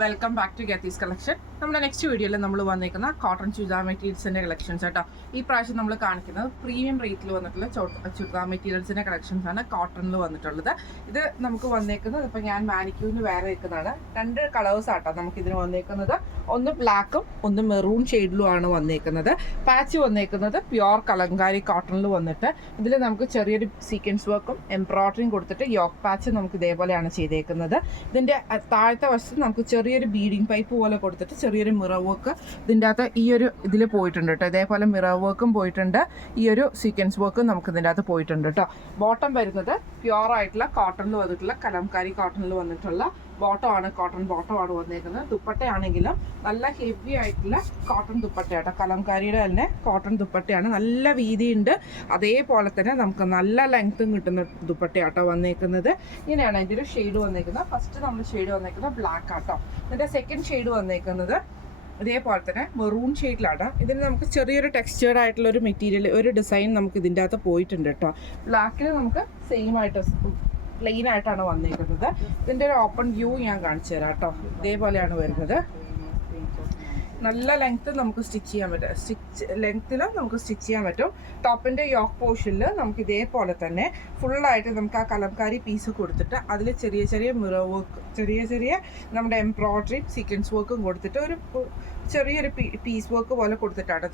Welcome back to ഗെത്തീസ് collection. നമ്മുടെ next വീഡിയോയിൽ നമ്മൾ വന്നിരിക്കുന്ന കോട്ടൺ ചുരിദാർ മെറ്റീരിയൽസിൻ്റെ കളക്ഷൻസ് കേട്ടോ. ഈ പ്രാവശ്യം നമ്മൾ കാണിക്കുന്നത് പ്രീമിയം റേറ്റിൽ വന്നിട്ടുള്ള ചുരിദാർ മെറ്റീരിയൽസിൻ്റെ കളക്ഷൻസ് ആണ് കോട്ടണിൽ വന്നിട്ടുള്ളത്. ഇത് നമുക്ക് വന്നേക്കുന്നത് ഇപ്പോൾ ഞാൻ മാനിക്യൂവിന് വേറെ വെക്കുന്നതാണ്. 2 കളേഴ്സ് ആട്ടോ നമുക്ക് ഇതിന് വന്നേക്കുന്നത്. ഒന്ന് ബ്ലാക്കും ഒന്ന് മെറൂൺ ഷെയ്ഡിലുമാണ് വന്നേക്കുന്നത്. പാച്ച് വന്നേക്കുന്നത് പ്യുവർ കലങ്കാരി കോട്ടണിൽ വന്നിട്ട് ഇതിൽ നമുക്ക് ചെറിയൊരു സീക്വൻസ് വർക്കും എംബ്രോയിഡറിയും കൊടുത്തിട്ട് യോക്ക് പാച്ച് നമുക്ക് ഇതേപോലെയാണ് ചെയ്തേക്കുന്നത്. ഇതിൻ്റെ താഴത്തെ വശത്ത് നമുക്ക് ചെറിയൊരു ബീഡിങ് പൈപ്പ് പോലെ കൊടുത്തിട്ട് ചെറിയൊരു മിറർ വർക്ക് ഇതിൻ്റെ അകത്ത് ഈ ഒരു ഇതിൽ പോയിട്ടുണ്ട് കേട്ടോ. ഇതേപോലെ മിറർ വർക്കും പോയിട്ടുണ്ട്, ഈ ഒരു സീക്വൻസ് വർക്കും നമുക്ക് ഇതിൻ്റെ അകത്ത് പോയിട്ടുണ്ട് കേട്ടോ. ബോട്ടം വരുന്നത് പ്യുവർ ആയിട്ടുള്ള കോട്ടണിൽ വന്നിട്ടുള്ള കലംകാരി കോട്ടണിൽ വന്നിട്ടുള്ള ബോട്ടമാണ്, കോട്ടൺ ബോട്ടമാണ് വന്നേക്കുന്നത്. ദുപ്പട്ടയാണെങ്കിലും നല്ല ഹെവി ആയിട്ടുള്ള കോട്ടൺ ദുപ്പട്ടയാട്ടോ. കലംകാരിയുടെ തന്നെ കോട്ടൺ ദുപ്പട്ടയാണ്, നല്ല വീതിയുണ്ട്. അതേപോലെ തന്നെ നമുക്ക് നല്ല ലെങ്ത്തും കിട്ടുന്ന ദുപ്പട്ടയാട്ടോ വന്നേക്കുന്നത്. ഇങ്ങനെയാണ് അതിൻ്റെ ഒരു ഷെയ്ഡ് വന്നേക്കുന്നത്. ഫസ്റ്റ് നമ്മൾ ഷെയ്ഡ് വന്നേക്കുന്നത് ബ്ലാക്ക് ആട്ടോ. ഇതിൻ്റെ സെക്കൻഡ് ഷെയ്ഡ് വന്നേക്കുന്നത് ഇതേപോലെ തന്നെ മെറൂൺ ഷെയ്ഡിലാണ്. ഇതിന് നമുക്ക് ചെറിയൊരു ടെക്സ്ചേർഡ് ആയിട്ടുള്ള ഒരു മെറ്റീരിയൽ, ഒരു ഡിസൈൻ നമുക്ക് ഇതിൻ്റെ അകത്ത് പോയിട്ടുണ്ട് കേട്ടോ. ബ്ലാക്കിൽ നമുക്ക് സെയിം ആയിട്ട് പ്ലെയിൻ ആയിട്ടാണ് വന്നിരിക്കുന്നത്. ഇതിൻ്റെ ഒരു ഓപ്പൺ വ്യൂ ഞാൻ കാണിച്ചു തരാം കേട്ടോ. ഇതേപോലെയാണ് വരുന്നത്. നല്ല ലെങ്ത്ത് നമുക്ക് സ്റ്റിച്ച് ചെയ്യാൻ പറ്റും, ലെങ്ത്തിൽ നമുക്ക് സ്റ്റിച്ച് ചെയ്യാൻ പറ്റും. ടോപ്പിൻ്റെ യോക്ക് പോർഷനിൽ നമുക്ക് ഇതേപോലെ തന്നെ ഫുള്ളായിട്ട് നമുക്ക് ആ കലംകാരി പീസ് കൊടുത്തിട്ട് അതിൽ ചെറിയ ചെറിയ മിറർ വർക്ക്, ചെറിയ നമ്മുടെ എംബ്രോയിഡറി സീക്വൻസ് വർക്കും കൊടുത്തിട്ട് ഒരു ചെറിയൊരു പീസ് വർക്ക് പോലെ കൊടുത്തിട്ടാണ്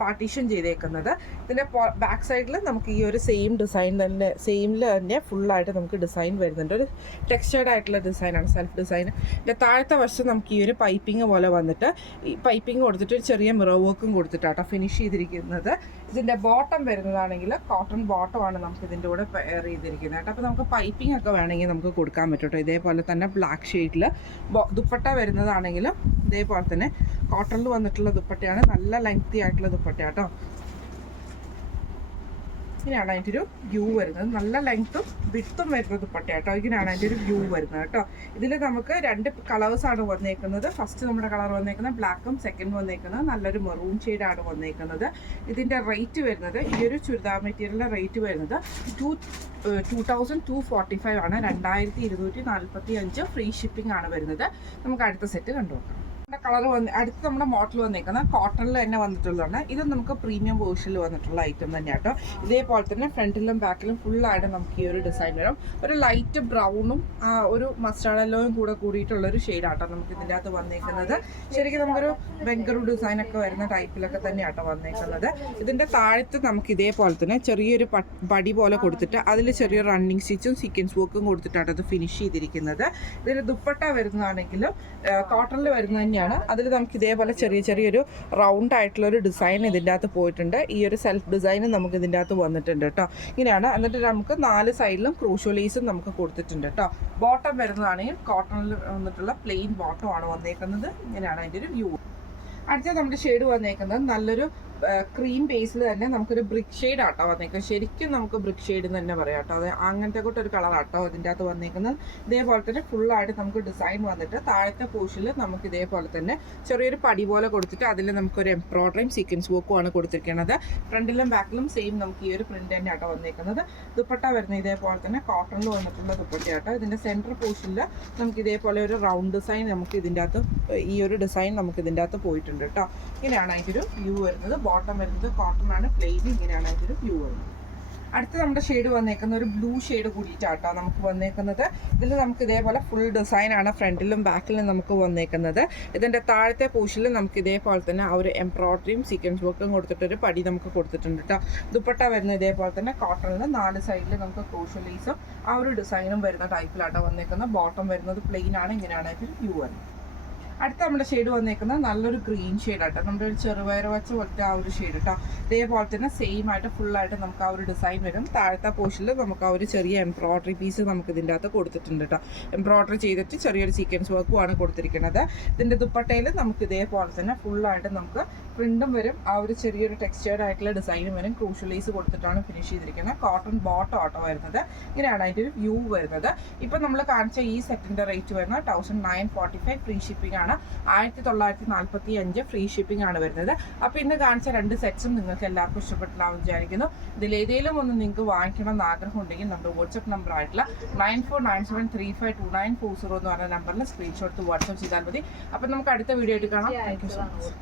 പാർട്ടീഷൻ ചെയ്തേക്കുന്നത്. ഇതിൻ്റെ ബാക്ക് സൈഡിൽ നമുക്ക് ഈ ഒരു സെയിം ഡിസൈൻ തന്നെ, സെയിമിൽ തന്നെ ഫുള്ളായിട്ട് നമുക്ക് ഡിസൈൻ വരുന്നുണ്ട്. ഒരു ടെക്സ്ചേർഡ് ആയിട്ടുള്ള ഡിസൈനാണ്, സെൽഫ് ഡിസൈൻ. ഇതിൻ്റെ താഴത്തെ വശം നമുക്ക് ഈ ഒരു പൈപ്പിംഗ് പോലെ വന്നിട്ട് ഈ പൈപ്പിംഗ് കൊടുത്തിട്ട് ഒരു ചെറിയ മിറർ വർക്കും കൊടുത്തിട്ടാട്ടോ ഫിനിഷ് ചെയ്തിരിക്കുന്നത്. ഇതിൻ്റെ ബോട്ടം വരുന്നതാണെങ്കിൽ കോട്ടൺ ബോട്ടമാണ് നമുക്ക് ഇതിൻ്റെ കൂടെ പെയർ ചെയ്തിരിക്കുന്നത് കേട്ടോ. അപ്പോൾ നമുക്ക് പൈപ്പിംഗ് ഒക്കെ വേണമെങ്കിൽ നമുക്ക് കൊടുക്കാൻ പറ്റും കേട്ടോ. ഇതേപോലെ തന്നെ ബ്ലാക്ക് ഷെയ്ഡിൽ ദുപ്പട്ട വരുന്നതാണെങ്കിലും ഇതേപോലെ തന്നെ കോട്ടണിൽ വന്നിട്ടുള്ള ദുപ്പട്ടയാണ്, നല്ല ലെങ്തി ആയിട്ടുള്ള ദുപ്പട്ട കേട്ടോ. ഇങ്ങനെയാണ് അതിൻ്റെ ഒരു വ്യൂ വരുന്നത്. നല്ല ലെങ്ത്തും വിട്ടും വരുന്ന ദുപ്പട്ട കേട്ടോ. ഇങ്ങനെയാണ് അതിൻ്റെ ഒരു വ്യൂ വരുന്നത് കേട്ടോ. ഇതിൽ നമുക്ക് 2 കളേഴ്സാണ് വന്നേക്കുന്നത്. ഫസ്റ്റ് നമ്മുടെ കളർ വന്നേക്കുന്നത് ബ്ലാക്കും, സെക്കൻഡ് വന്നേക്കുന്നത് നല്ലൊരു മെറൂൺ ഷെയ്ഡാണ് വന്നേക്കുന്നത്. ഇതിൻ്റെ റേറ്റ് വരുന്നത്, ഈ ഒരു ചുരിദാർ മെറ്റീരിയലിൻ്റെ റേറ്റ് വരുന്നത് 2245 ആണ്. 2245 ഫ്രീ ഷിപ്പിംഗ് ആണ് വരുന്നത്. നമുക്ക് അടുത്ത സെറ്റ് കണ്ടുനോക്കാം. കളർ അടുത്ത് നമ്മുടെ മോഡൽ വന്നേക്കുന്നത് കോട്ടണിൽ തന്നെ വന്നിട്ടുള്ളതാണ്. ഇത് നമുക്ക് പ്രീമിയം വേർഷനിൽ വന്നിട്ടുള്ള ഐറ്റം തന്നെ കേട്ടോ. ഇതേപോലെ തന്നെ ഫ്രണ്ടിലും ബാക്കിലും ഫുള്ളായിട്ട് നമുക്ക് ഈ ഒരു ഡിസൈൻ വരും. ഒരു ലൈറ്റ് ബ്രൗണും ഒരു മസ്റ്റാർഡ് യെല്ലോയും കൂടെ കൂടിയിട്ടുള്ളൊരു ഷെയ്ഡാട്ടോ നമുക്ക് ഇതിൻ്റെ അകത്ത് വന്നേക്കുന്നത്. ശരിക്കും നമുക്കൊരു ബംഗറു ഡിസൈനൊക്കെ വരുന്ന ടൈപ്പിലൊക്കെ തന്നെയാട്ടോ വന്നേക്കുന്നത്. ഇതിൻ്റെ താഴത്ത് നമുക്ക് ഇതേപോലെ തന്നെ ചെറിയൊരു പടി പോലെ കൊടുത്തിട്ട് അതിൽ ചെറിയൊരു റണ്ണിങ് സ്റ്റിച്ചും സീക്വൻസ് വർക്കും കൊടുത്തിട്ടാണ് അത് ഫിനിഷ് ചെയ്തിരിക്കുന്നത്. ഇതിന് ദുപ്പട്ട വരുന്നതാണെങ്കിലും കോട്ടണിൽ വരുന്ന തന്നെയാണ്. അതിൽ നമുക്ക് ഇതേപോലെ ചെറിയൊരു റൗണ്ട് ആയിട്ടുള്ള ഒരു ഡിസൈൻ ഇതിൻ്റെ അകത്ത് പോയിട്ടുണ്ട്. ഈ ഒരു സെൽഫ് ഡിസൈൻ നമുക്ക് ഇതിൻ്റെ അകത്ത് വന്നിട്ടുണ്ട് കേട്ടോ. ഇങ്ങനെയാണ്. എന്നിട്ട് നമുക്ക് 4 സൈഡിലും ക്രൂഷോ ലേസും നമുക്ക് കൊടുത്തിട്ടുണ്ട് കേട്ടോ. ബോട്ടം വരുന്നതാണെങ്കിൽ കോട്ടണിൽ വന്നിട്ടുള്ള പ്ലെയിൻ ബോട്ടം ആണ് വന്നേക്കുന്നത്. ഇങ്ങനെയാണ് അതിൻ്റെ ഒരു വ്യൂ. അടുത്ത നമ്മുടെ ഷെയ്ഡ് വന്നേക്കുന്നത് നല്ലൊരു ക്രീം ബേസിൽ തന്നെ നമുക്കൊരു ബ്രിക്ക് ഷെയ്ഡ് ആട്ടോ വന്നേക്കുന്നത്. ശരിക്കും നമുക്ക് ബ്രിക്ക് ഷെയ്ഡ് തന്നെ പറയാം കേട്ടോ. അത് അങ്ങനത്തെ കൂട്ടൊരു കളറാട്ടോ ഇതിൻ്റെ അകത്ത് വന്നേക്കുന്നത്. ഇതേപോലെ തന്നെ ഫുള്ളായിട്ട് നമുക്ക് ഡിസൈൻ വന്നിട്ട് താഴത്തെ പോർഷനിൽ നമുക്ക് ഇതേപോലെ തന്നെ ചെറിയൊരു പടി പോലെ കൊടുത്തിട്ട് അതിൽ നമുക്കൊരു എംബ്രോയിഡറിയും സീക്വൻസ് വർക്കുമാണ് കൊടുത്തിരിക്കുന്നത്. ഫ്രണ്ടിലും ബാക്കിലും സെയിം നമുക്ക് ഈ ഒരു പ്രിന്റ് തന്നെ ആട്ടോ വന്നേക്കുന്നത്. ദുപ്പട്ട വരുന്നത് ഇതേപോലെ തന്നെ കോട്ടണിൽ വന്നിട്ടുള്ള ദുപ്പട്ടയാട്ടോ. ഇതിൻ്റെ സെൻറ്റർ പോർഷനിൽ നമുക്ക് ഇതേപോലെ ഒരു റൗണ്ട് ഡിസൈൻ നമുക്ക് ഇതിൻ്റെ അകത്ത്, ഈ ഒരു ഡിസൈൻ നമുക്ക് ഇതിൻ്റെ അകത്ത് പോയിട്ടുണ്ട് കേട്ടോ. ഇങ്ങനെയാണ് അതിൻ്റെ ഒരു വ്യൂ വരുന്നത്. ബോട്ടം വരുന്നത് കോട്ടൺ ആണ്, പ്ലെയിൻ. ഇങ്ങനെയാണ് അതിൻ്റെ ഒരു വ്യൂ വരുന്നത്. അടുത്ത നമ്മുടെ ഷെയ്ഡ് വന്നേക്കുന്ന ഒരു ബ്ലൂ ഷെയ്ഡ് കൂടിയിട്ടാട്ടോ നമുക്ക് വന്നേക്കുന്നത്. ഇതിൽ നമുക്ക് ഇതേപോലെ ഫുൾ ഡിസൈനാണ് ഫ്രണ്ടിലും ബാക്കിലും നമുക്ക് വന്നേക്കുന്നത്. ഇതിൻ്റെ താഴത്തെ പോർഷനിൽ നമുക്ക് ഇതേപോലെ തന്നെ ആ ഒരു എംബ്രോയിഡറിയും സീക്വൻസ് വർക്കും കൊടുത്തിട്ടൊരു പടി നമുക്ക് കൊടുത്തിട്ടുണ്ട് കേട്ടോ. ദുപ്പട്ട വരുന്നത് ഇതേപോലെ തന്നെ കോട്ടണിൽ 4 സൈഡിൽ നമുക്ക് ക്രോഷോ ലേസും ആ ഒരു ഡിസൈനും വരുന്ന ടൈപ്പിലാട്ടോ വന്നേക്കുന്നത്. ബോട്ടം വരുന്നത് പ്ലെയിൻ ആണ്. ഇങ്ങനെയാണ് അതിൻ്റെ വ്യൂ വരുന്നത്. അടുത്ത നമ്മുടെ ഷെയ്ഡ് വന്നേക്കുന്നത് നല്ലൊരു ഗ്രീൻ ഷെയ്ഡാട്ടോ. നമ്മുടെ ഒരു ചെറുപയർ വച്ച പോലത്തെ ആ ഒരു ഷെയ്ഡ് കേട്ടോ. ഇതേപോലെ തന്നെ സെയിം ആയിട്ട് ഫുള്ളായിട്ട് നമുക്ക് ആ ഒരു ഡിസൈൻ വരും. താഴത്തെ പോർഷനിൽ നമുക്ക് ആ ഒരു ചെറിയ എംബ്രോയിഡറി പീസ് നമുക്ക് ഇതിൻ്റെ അകത്ത് കൊടുത്തിട്ടുണ്ട് കേട്ടോ. എംബ്രോയിഡറി ചെയ്തിട്ട് ചെറിയൊരു സീക്വൻസ് വർക്കുമാണ് കൊടുത്തിരിക്കുന്നത്. ഇതിൻ്റെ ദുപ്പട്ടയിൽ നമുക്ക് ഇതേപോലെ തന്നെ ഫുള്ളായിട്ട് നമുക്ക് പ്രിന്റും വരും, ആ ഒരു ചെറിയൊരു ടെക്സ്ചേർഡ് ആയിട്ടുള്ള ഡിസൈനും വരും. ക്രൂഷോ ലേസ് കൊടുത്തിട്ടാണ് ഫിനിഷ് ചെയ്തിരിക്കുന്നത്. കോട്ടൺ ബോട്ടം ആട്ടോ വരുന്നത്. ഇങ്ങനെയാണ് അതിൻ്റെ ഒരു വ്യൂ വരുന്നത്. ഇപ്പം നമ്മൾ കാണിച്ച ഈ സെറ്റിൻ്റെ റേറ്റ് വരുന്നത് 1945 ഫ്രീ ഷിപ്പിംഗ് ആണ് ആണ്. 1945 ഫ്രീ ഷിപ്പിംഗ് ആണ് വരുന്നത്. അപ്പോൾ ഇന്ന് കാണിച്ച 2 സെറ്റ്സും നിങ്ങൾക്ക് എല്ലാവർക്കും ഇഷ്ടപ്പെട്ടിട്ടുണ്ടാവും വിചാരിക്കുന്നു. ഇതിലേതെങ്കിലും ഒന്ന് നിങ്ങൾക്ക് വാങ്ങിക്കണം എന്ന് ആഗ്രഹം ഉണ്ടെങ്കിൽ നമ്മുടെ വാട്സ്ആപ്പ് നമ്പർ ആയിട്ടുള്ള 9497352940 എന്ന് പറഞ്ഞ നമ്പറിൽ സ്ക്രീൻഷോട്ട് വാട്സ്ആപ്പ് ചെയ്താൽ മതി. അപ്പോൾ നമുക്ക് അടുത്ത വീഡിയോ ആയിട്ട് കാണാം. Thank you so much.